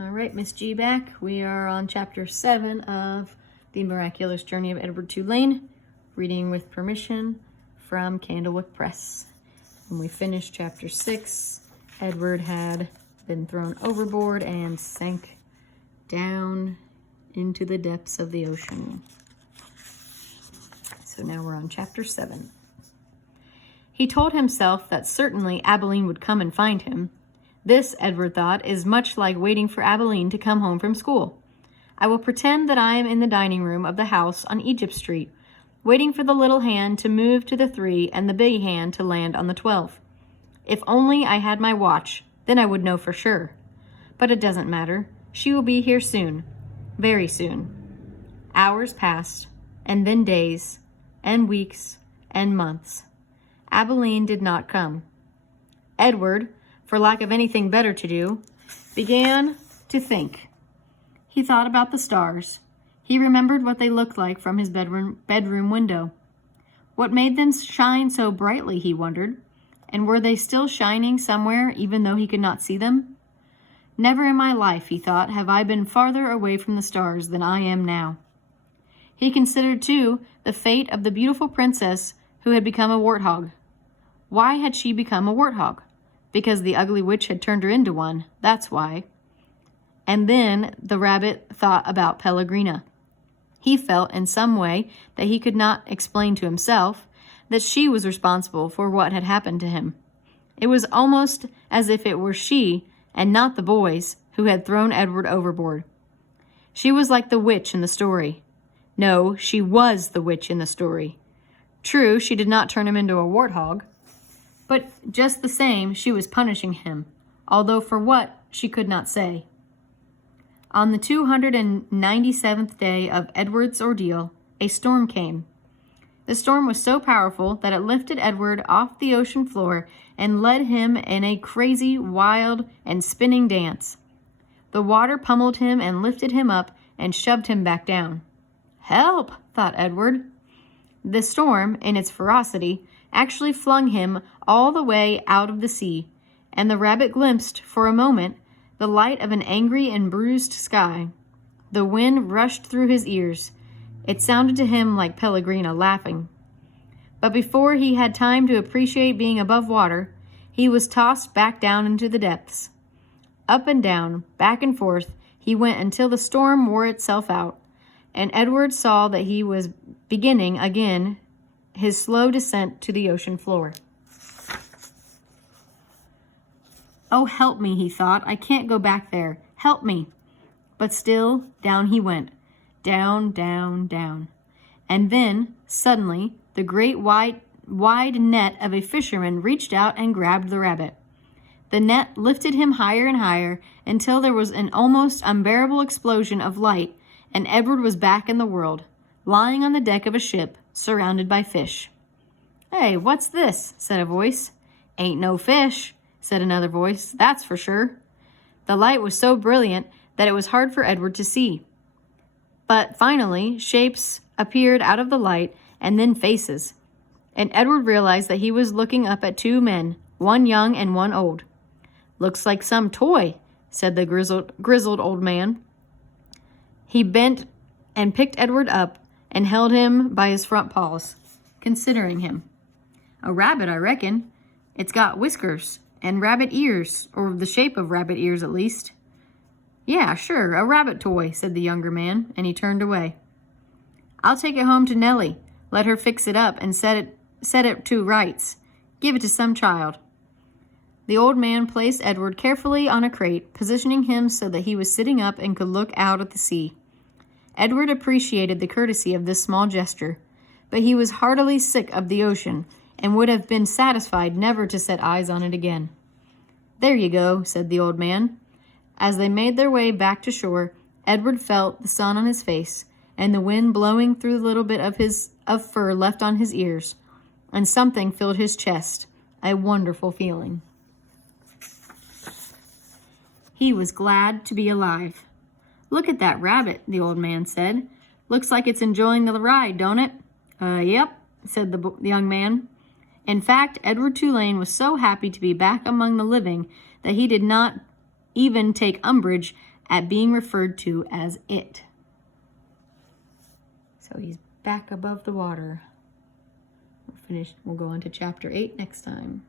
All right, Miss G back. We are on chapter 7 of The Miraculous Journey of Edward Tulane, reading with permission from Candlewick Press. When we finished chapter 6, Edward had been thrown overboard and sank down into the depths of the ocean. So now we're on chapter 7. He told himself that certainly Abilene would come and find him. This, Edward thought, is much like waiting for Abilene to come home from school. I will pretend that I am in the dining room of the house on Egypt Street, waiting for the little hand to move to the 3 and the big hand to land on the 12. If only I had my watch, then I would know for sure. But it doesn't matter. She will be here soon. Very soon. Hours passed, and then days, and weeks, and months. Abilene did not come. Edward, for lack of anything better to do, began to think. He thought about the stars. He remembered what they looked like from his bedroom window. What made them shine so brightly, he wondered, and were they still shining somewhere even though he could not see them? Never in my life, he thought, have I been farther away from the stars than I am now. He considered, too, the fate of the beautiful princess who had become a warthog. Why had she become a warthog? Because the ugly witch had turned her into one, that's why. And then the rabbit thought about Pellegrina. He felt in some way that he could not explain to himself that she was responsible for what had happened to him. It was almost as if it were she, and not the boys, who had thrown Edward overboard. She was like the witch in the story. No, she was the witch in the story. True, she did not turn him into a warthog, but just the same, she was punishing him, although for what, she could not say. On the 297th day of Edward's ordeal, a storm came. The storm was so powerful that it lifted Edward off the ocean floor and led him in a crazy, wild, and spinning dance. The water pummeled him and lifted him up and shoved him back down. Help, thought Edward. The storm, in its ferocity, actually flung him all the way out of the sea, and the rabbit glimpsed, for a moment, the light of an angry and bruised sky. The wind rushed through his ears. It sounded to him like Pellegrina laughing. But before he had time to appreciate being above water, he was tossed back down into the depths. Up and down, back and forth, he went until the storm wore itself out, and Edward saw that he was beginning again his slow descent to the ocean floor. Oh, help me, he thought. I can't go back there. Help me. But still, down he went. Down, down, down. And then, suddenly, the great wide net of a fisherman reached out and grabbed the rabbit. The net lifted him higher and higher until there was an almost unbearable explosion of light, and Edward was back in the world, lying on the deck of a ship, surrounded by fish. Hey, what's this? Said a voice. Ain't no fish, said another voice, that's for sure. The light was so brilliant that it was hard for Edward to see. But finally, shapes appeared out of the light, and then faces. And Edward realized that he was looking up at 2 men, one young and one old. Looks like some toy, said the grizzled old man. He bent and picked Edward up and held him by his front paws, considering him. A rabbit, I reckon. It's got whiskers and rabbit ears, or the shape of rabbit ears at least. Yeah, sure, a rabbit toy, said the younger man, and he turned away. I'll take it home to Nellie, let her fix it up and set it to rights. Give it to some child. The old man placed Edward carefully on a crate, positioning him so that he was sitting up and could look out at the sea. Edward appreciated the courtesy of this small gesture, but he was heartily sick of the ocean and would have been satisfied never to set eyes on it again. There you go, said the old man. As they made their way back to shore, Edward felt the sun on his face and the wind blowing through the little bit of fur left on his ears, and something filled his chest, a wonderful feeling. He was glad to be alive. Look at that rabbit, the old man said. Looks like it's enjoying the ride, don't it? Yep, said the young man. In fact, Edward Tulane was so happy to be back among the living that he did not even take umbrage at being referred to as it. So he's back above the water. We'll go on to chapter 8 next time.